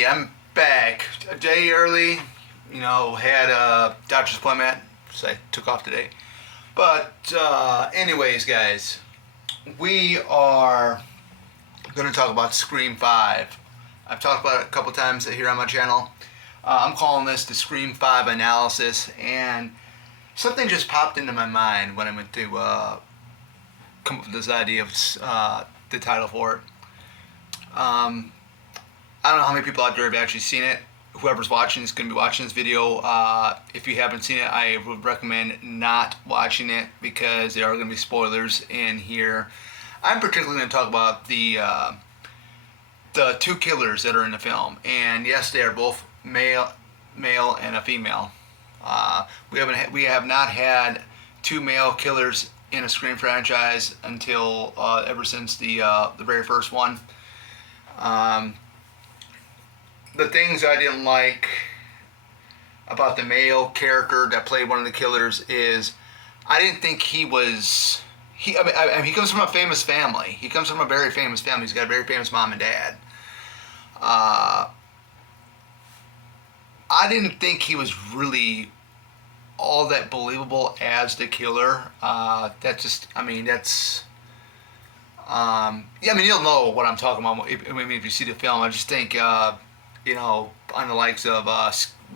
me. I'm back a day early. Had a doctor's appointment, so I took off today. But anyways, guys, we are going to talk about Scream 5. I've talked about it a couple times here on my channel. I'm calling this the Scream 5 analysis, and something just popped into my mind when I went to come up with this idea of the title for it. I don't know how many people out there have actually seen it. Whoever's watching is going to be watching this video. If you haven't seen it, I would recommend not watching it because there are going to be spoilers in here. I'm particularly going to talk about the two killers that are in the film, and yes, they are both male and a female. We have not had two male killers in a Scream franchise until ever since the very first one. The things I didn't like about the male character that played one of the killers is I didn't think he was... he comes from a famous family. He comes from a very famous family. He's got a very famous mom and dad. I didn't think he was really all that believable as the killer. That's... you'll know what I'm talking about. If you see the film, I just think... on the likes of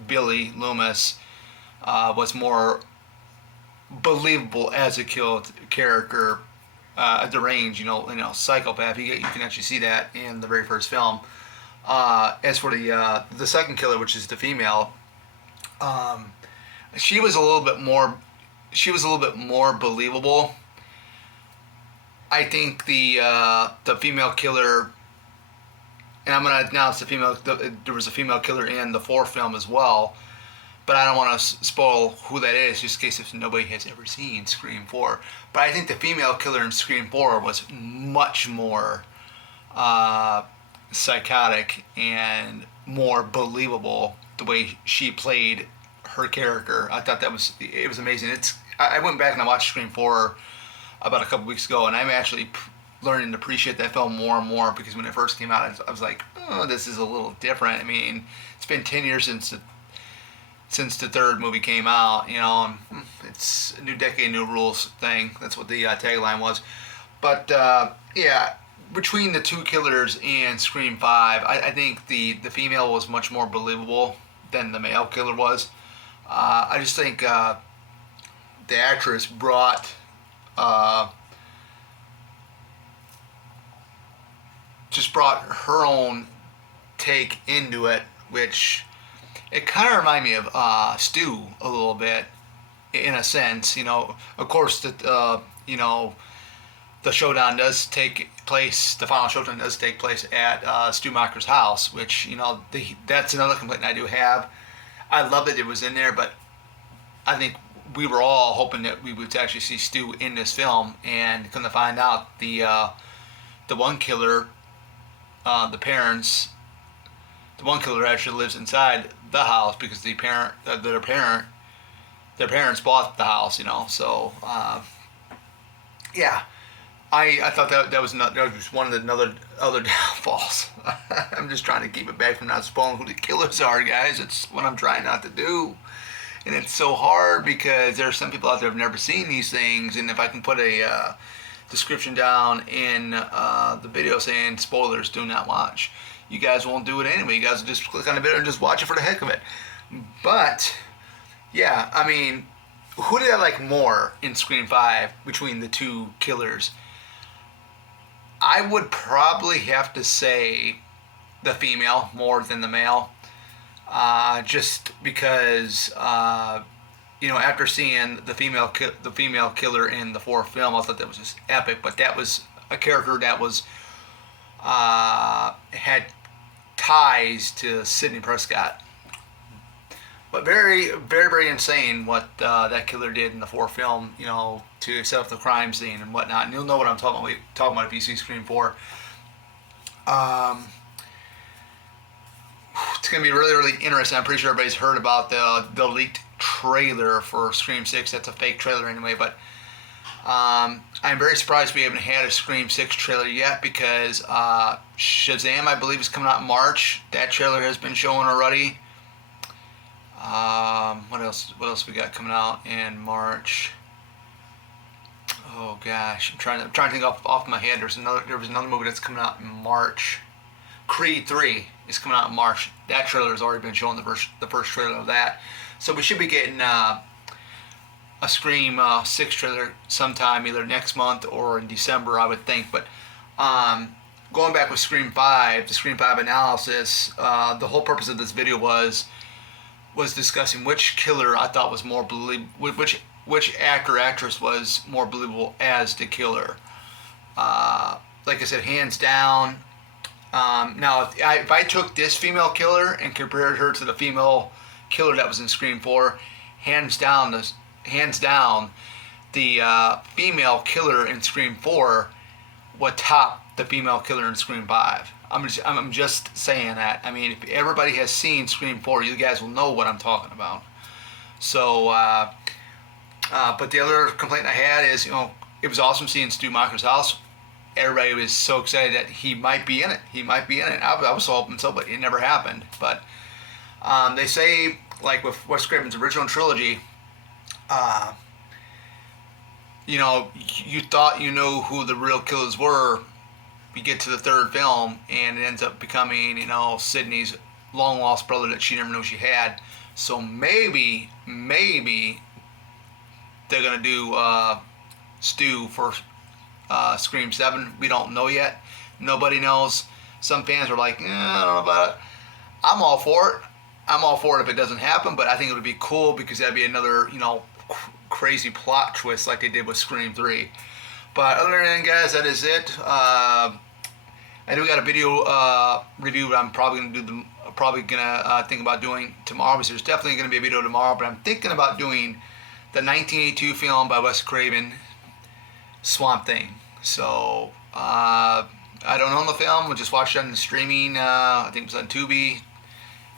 Billy Loomis was more believable as a character, a deranged, psychopath. You can actually see that in the very first film. As for the second killer, which is the female, she was a little bit more believable. I think the female killer. And I'm going to announce there was a female killer in the fourth film as well. But I don't want to spoil who that is, just in case if nobody has ever seen Scream 4. But I think the female killer in Scream 4 was much more psychotic and more believable the way she played her character. I thought it was amazing. I went back and I watched Scream 4 about a couple weeks ago, and I'm actually learning to appreciate that film more and more, because when it first came out, I was like, oh, this is a little different. I mean, it's been 10 years since the third movie came out, it's a new decade, new rules thing. That's what the tagline was. But between the two killers in Scream 5, I think the female was much more believable than the male killer was. I just think the actress brought her own take into it, which it kind of reminded me of Stu a little bit, in a sense. Of course, the showdown does take place. The final showdown does take place at Stu Macher's house, which that's another complaint I do have. I love that it was in there, but I think we were all hoping that we would actually see Stu in this film, and come to find out the one killer. The one killer actually lives inside the house because their parents bought the house, So, I thought that was one of the other downfalls. I'm just trying to keep it back from not spoiling who the killers are, guys. It's what I'm trying not to do. And it's so hard because there are some people out there who have never seen these things, and if I can put a description down in the video saying spoilers, do not watch, you guys won't do it anyway. You guys will just click on the video and just watch it for the heck of it. But who did I like more in Scream 5 between the two killers? I would probably have to say the female more than the male, just because after seeing the female killer in the fourth film, I thought that was just epic. But that was a character that was had ties to Sidney Prescott. But very, very, very insane what that killer did in the fourth film, to set up the crime scene and whatnot. And you'll know what I'm talking about if you see Scream 4. It's going to be really, really interesting. I'm pretty sure everybody's heard about the leaked trailer for Scream 6. That's a fake trailer anyway, but I'm very surprised we haven't had a Scream 6 trailer yet because Shazam, I believe, is coming out in March. That trailer has been shown already. What else? What else we got coming out in March? Oh gosh, I'm trying to think off my head. There was another movie that's coming out in March. Creed 3 is coming out in March. That trailer has already been shown, the first trailer of that. So we should be getting a Scream 6 trailer sometime either next month or in December, I would think. But going back with Scream 5, the Scream 5 analysis, the whole purpose of this video was discussing which killer I thought was more believable, which actor actress was more believable as the killer. Like I said, hands down. Now, if I took this female killer and compared her to the female killer that was in Scream 4, hands down, the female killer in Scream 4 would top the female killer in Scream 5. I'm just saying that. I mean, if everybody has seen Scream 4, you guys will know what I'm talking about. So, but the other complaint I had is, it was awesome seeing Stu Macher's house. Everybody was so excited that he might be in it. I was hoping so, but it never happened. But they say, like with Wes Craven's original trilogy, you thought you knew who the real killers were. We get to the third film, and it ends up becoming, Sydney's long lost brother that she never knew she had. So maybe they're gonna do Stu for Scream 7. We don't know yet. Nobody knows. Some fans are like, I don't know about it. I'm all for it. I'm all for it if it doesn't happen, but I think it would be cool because that'd be another, crazy plot twist like they did with Scream 3. But other than that, guys, that is it. I do got a video review that I'm probably gonna think about doing tomorrow. Because there's definitely gonna be a video tomorrow, but I'm thinking about doing the 1982 film by Wes Craven, Swamp Thing. So I don't own the film. We'll just watch it on the streaming. I think it was on Tubi,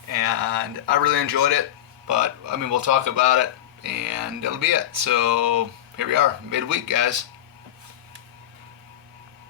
and I really enjoyed it. But we'll talk about it, and that'll be it. So here we are, midweek, guys.